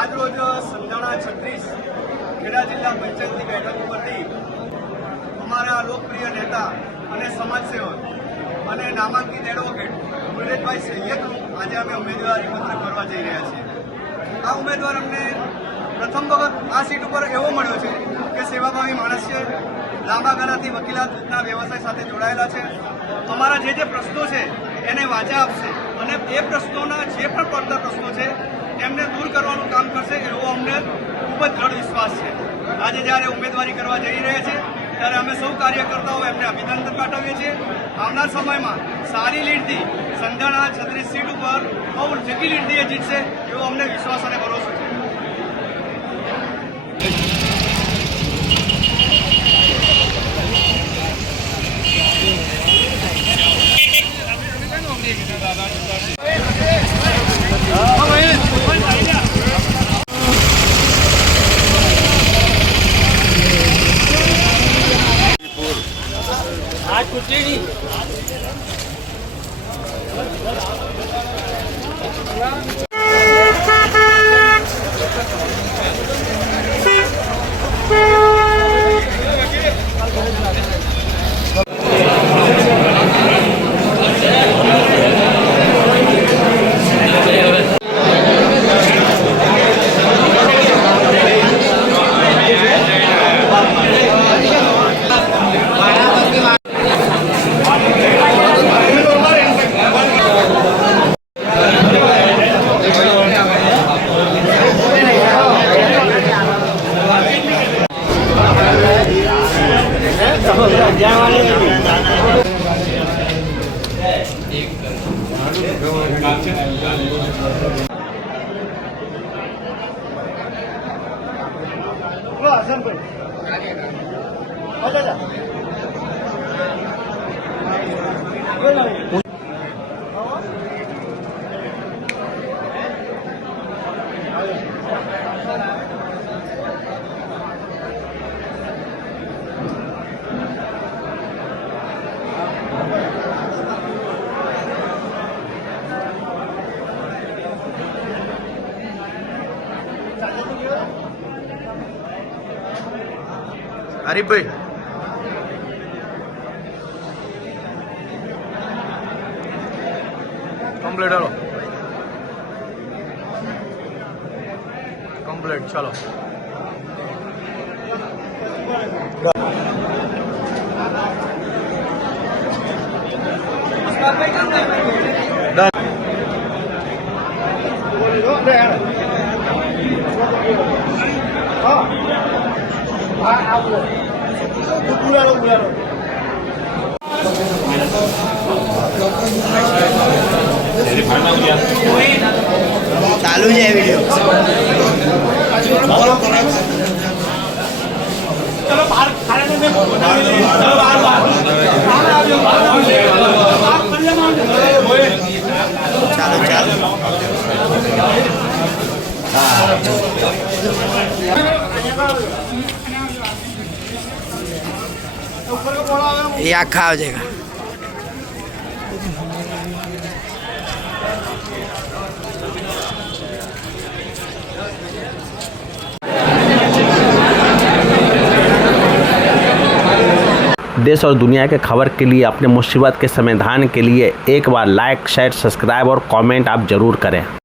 આજરોજ સંધાણા 36 ખેડા જિલ્લા પંચાયતની બેઠક ઉપરથી અમારા લોકપ્રિય નેતા અને સમાજસેવક અને નામાંકિત એડવોકેટ મુરલીભાઈ સૈયદનું આજે અમે ઉમેદવારી પત્ર ભરવા જઈ રહ્યા છીએ। આ ઉમેદવાર અમને પ્રથમ વખત આ સીટ ઉપર એવો મળ્યો છે કે સેવાભાવી માણસ છે, લાંબા ગાળાથી વકીલાતના વ્યવસાય સાથે જોડાયેલા છે, અમારા જે પ્રશ્નો છે એને વાચા આપશે અને એ પ્રશ્નોના જે પણ પડતા પ્રશ્નો છે એમને દૂર કરવાનું કામ કરશે એવો અમને ખૂબ જ દ્રઢ વિશ્વાસ છે। આજે જ્યારે ઉમેદવારી કરવા જઈ રહ્યા છે ત્યારે અમે સૌ કાર્યકર્તાઓ એમને અભિનંદન પાઠવીએ છીએ। આવનાર સમયમાં સારી લીડથી સંધાણા 36 સીટ ઉપર બહુ જગી લીડથી એ જીતશે એવો અમને વિશ્વાસ અને ભરોસો છે। आज कुछ नहीं आरिफ भाई कंप्लीट हलो कंप्लीट चलो चालू है वीडियो। चलो बाहर खाने में चलो बाहर चालू चालू ये आखा हो जाएगा। देश और दुनिया के खबर के लिए, अपने मुसीबत के समाधान के लिए एक बार लाइक, शेयर, सब्सक्राइब और कमेंट आप ज़रूर करें।